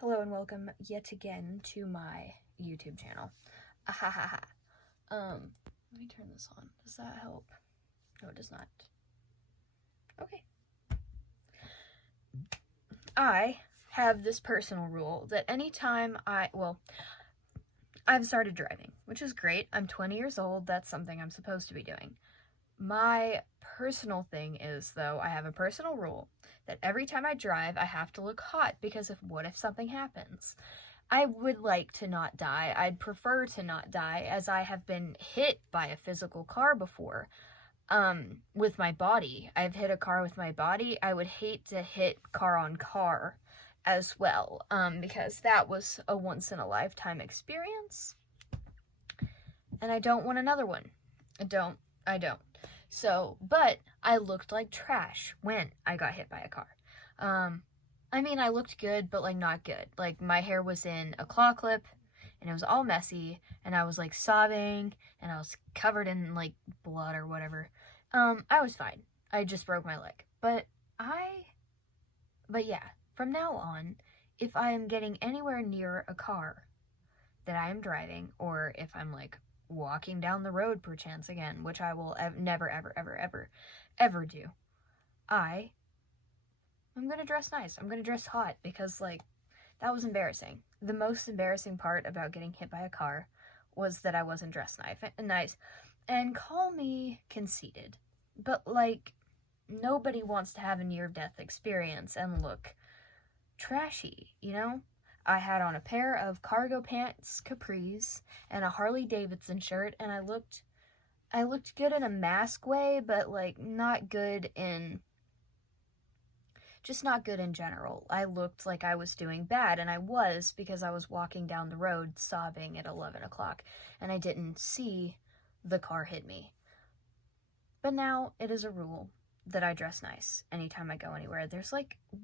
Hello and welcome yet again to my YouTube channel. Ahahaha. Let me turn this on. Does that help? No, it does not. Okay. I have this personal rule that anytime I've started driving, which is great. I'm 20 years old. That's something I'm supposed to be doing. My personal thing is, though, I have a personal rule that every time I drive, I have to look hot because what if something happens? I would like to not die. I'd prefer to not die, as I have been hit by a physical car before. With my body. I've hit a car with my body. I would hate to hit car on car as well, because that was a once-in-a-lifetime experience. And I don't want another one. I don't. So, but I looked like trash when I got hit by a car. I mean, I looked good, but, not good. My hair was in a claw clip, and it was all messy, and I was, sobbing, and I was covered in, blood or whatever. I was fine. I just broke my leg. But yeah, from now on, if I am getting anywhere near a car that I am driving, or if I'm, walking down the road perchance again, which I will never, ever, ever, ever, ever do, I'm gonna dress nice. I'm gonna dress hot because, that was embarrassing. The most embarrassing part about getting hit by a car was that I wasn't dressed nice. And call me conceited, but, nobody wants to have a near-death experience and look trashy, you know? I had on a pair of cargo pants capris and a Harley Davidson shirt, and I looked good in a mask way, but not good in general. I looked like I was doing bad, and I was, because I was walking down the road sobbing at 11 o'clock, and I didn't see the car hit me. But now it is a rule that I dress nice anytime I go anywhere. There's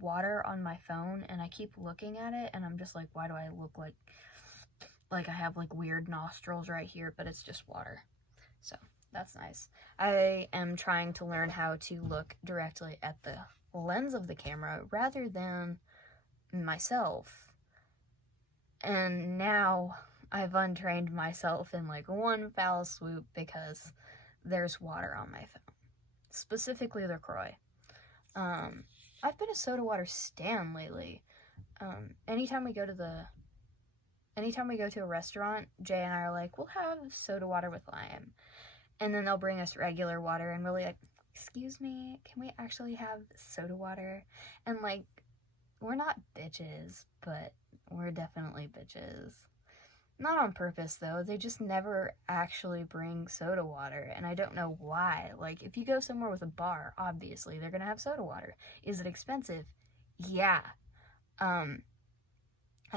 water on my phone, and I keep looking at it, and I'm just why do I look like I have weird nostrils right here? But it's just water, so that's nice. I am trying to learn how to look directly at the lens of the camera rather than myself, and now I've untrained myself in one foul swoop because there's water on my phone. Specifically LaCroix. I've been a soda water stan lately. Anytime we go to a restaurant, Jay and I are we'll have soda water with lime. And then they'll bring us regular water, and we're excuse me, can we actually have soda water? And we're not bitches, but we're definitely bitches. Not on purpose, though. They just never actually bring soda water, and I don't know why. If you go somewhere with a bar, obviously they're gonna have soda water. Is it expensive? Yeah. I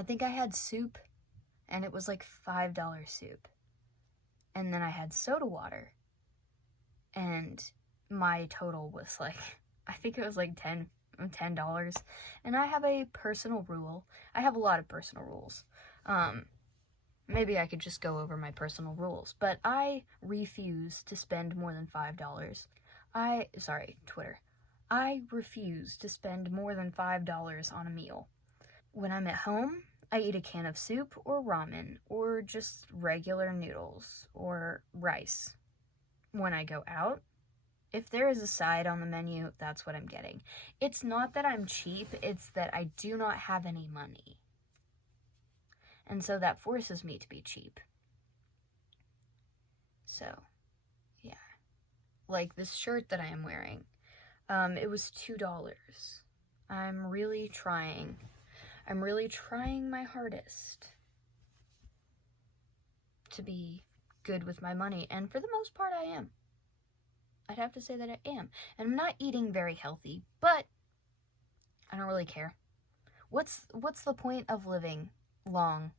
think I had soup, and it was $5 soup. And then I had soda water, and my total was I think it was $10. And I have a personal rule. I have a lot of personal rules. Maybe I could just go over my personal rules, but I refuse to spend more than $5. Twitter. I refuse to spend more than $5 on a meal. When I'm at home, I eat a can of soup or ramen or just regular noodles or rice. When I go out, if there is a side on the menu, that's what I'm getting. It's not that I'm cheap, it's that I do not have any money. And so that forces me to be cheap. So, yeah. This shirt that I am wearing, it was $2. I'm really trying my hardest to be good with my money, and for the most part I am. I'd have to say that I am. And I'm not eating very healthy, but I don't really care. What's the point of living long?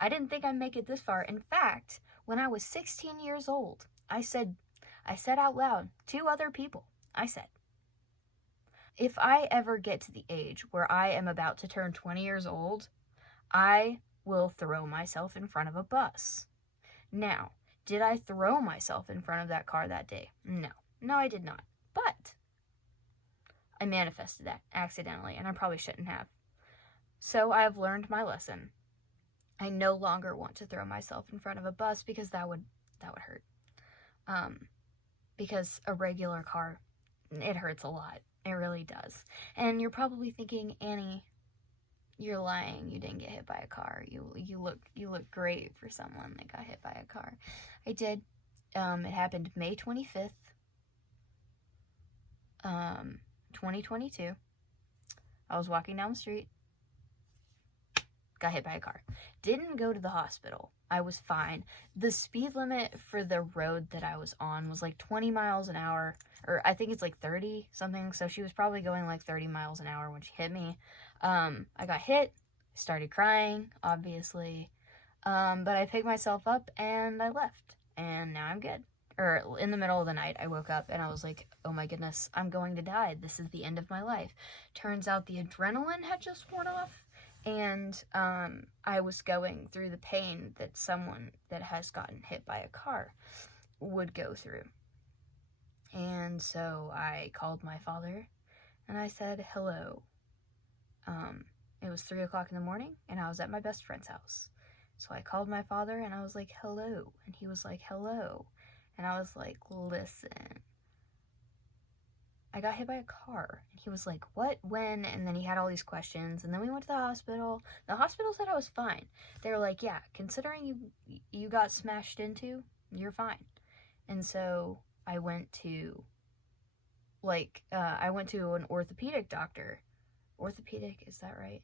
I didn't think I'd make it this far. In fact, when I was 16 years old, I said out loud to other people, I said, if I ever get to the age where I am about to turn 20 years old, I will throw myself in front of a bus. Now, did I throw myself in front of that car that day? No, I did not. But I manifested that accidentally, and I probably shouldn't have. So I've learned my lesson. I no longer want to throw myself in front of a bus because that would hurt. Because a regular car, it hurts a lot. It really does. And you're probably thinking, Annie, you're lying. You didn't get hit by a car. You look great for someone that got hit by a car. I did. It happened May 25th, 2022. I was walking down the street, got hit by a car. Didn't go to the hospital. I was fine. The speed limit for the road that I was on was like 20 miles an hour, or I think it's like 30 something. So she was probably going like 30 miles an hour when she hit me. I got hit, started crying, obviously. But I picked myself up and I left, and now I'm good. Or in the middle of the night, I woke up and I was like, oh my goodness, I'm going to die. This is the end of my life. Turns out the adrenaline had just worn off, and I was going through the pain that someone that has gotten hit by a car would go through. And so I called my father and I said, hello. It was 3 o'clock in the morning and I was at my best friend's house. So I called my father and I was like, hello. And he was like, hello. And I was like, listen, I got hit by a car. And he was like, what, when? And then he had all these questions. And then we went to the hospital. The hospital said I was fine. They were like, yeah, considering you got smashed into, you're fine. And so I went to, I went to an orthopedic doctor. Orthopedic, is that right?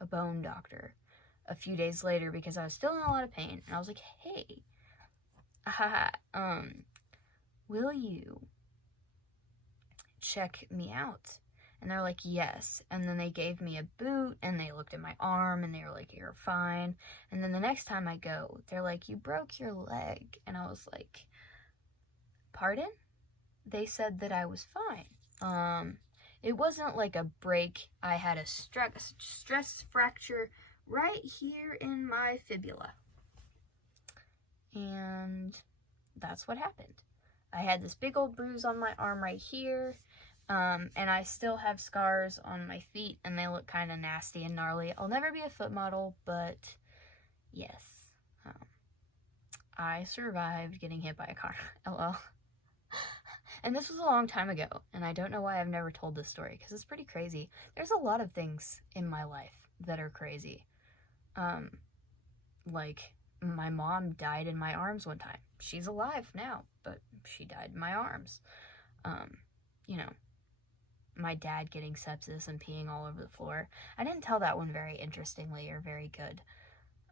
A bone doctor. A few days later because I was still in a lot of pain. And I was like, hey, will you check me out? And they're like, yes. And then they gave me a boot and they looked at my arm and they were like, you're fine. And then the next time I go, they're like, you broke your leg. And I was like, pardon? They said that I was fine. It wasn't like a break. I had a stress fracture right here in my fibula. And that's what happened. I had this big old bruise on my arm right here. And I still have scars on my feet, and they look kind of nasty and gnarly. I'll never be a foot model, but yes. I survived getting hit by a car. LOL. And this was a long time ago, and I don't know why I've never told this story, because it's pretty crazy. There's a lot of things in my life that are crazy. Like, my mom died in my arms one time. She's alive now, but she died in my arms. My dad getting sepsis and peeing all over the floor. I didn't tell that one very interestingly or very good.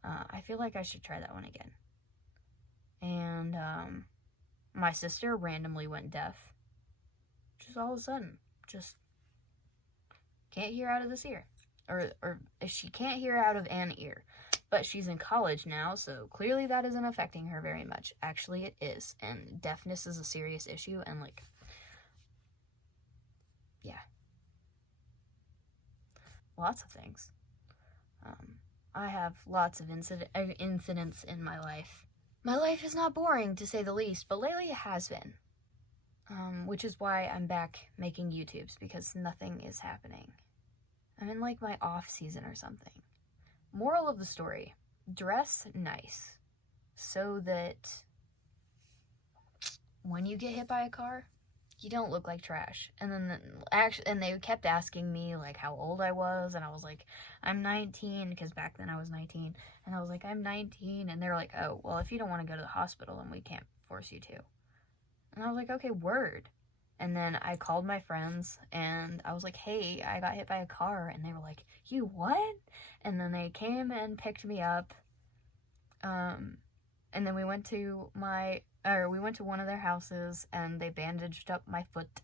I feel like I should try that one again. And, my sister randomly went deaf. Just all of a sudden. Just can't hear out of this ear. Or she can't hear out of an ear. But she's in college now, so clearly that isn't affecting her very much. Actually, it is. And deafness is a serious issue, and yeah. Lots of things. I have lots of incidents in my life. My life is not boring, to say the least, but lately it has been. Which is why I'm back making YouTubes, because nothing is happening. I'm in my off season or something. Moral of the story, dress nice so that when you get hit by a car, you don't look like trash. And then and they kept asking me how old I was, and I was like, I'm 19, because back then I was 19, and I was like, I'm 19, and they're like, oh, well, if you don't want to go to the hospital, then we can't force you to. And I was like, okay, word. And then I called my friends, and I was like, hey, I got hit by a car. And they were like, you what? And then they came and picked me up. And then we went to one of their houses, and they bandaged up my foot.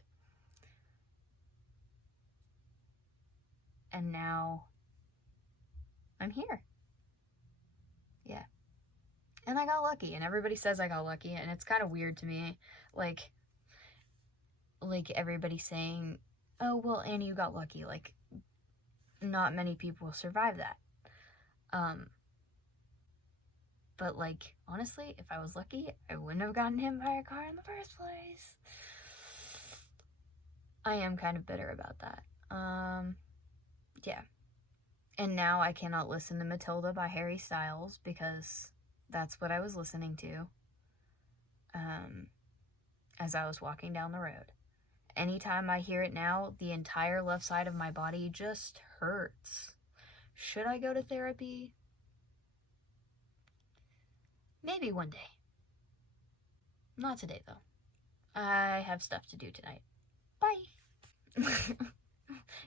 And now I'm here. Yeah. And I got lucky, and everybody says I got lucky, and it's kind of weird to me. Like everybody saying, oh, well, Annie, you got lucky. Not many people survive that. But honestly, if I was lucky, I wouldn't have gotten hit by a car in the first place. I am kind of bitter about that. Yeah. And now I cannot listen to Matilda by Harry Styles because that's what I was listening to as I was walking down the road. Anytime I hear it now, the entire left side of my body just hurts. Should I go to therapy? Maybe one day. Not today, though. I have stuff to do tonight. Bye.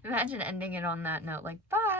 Imagine ending it on that note, like, bye.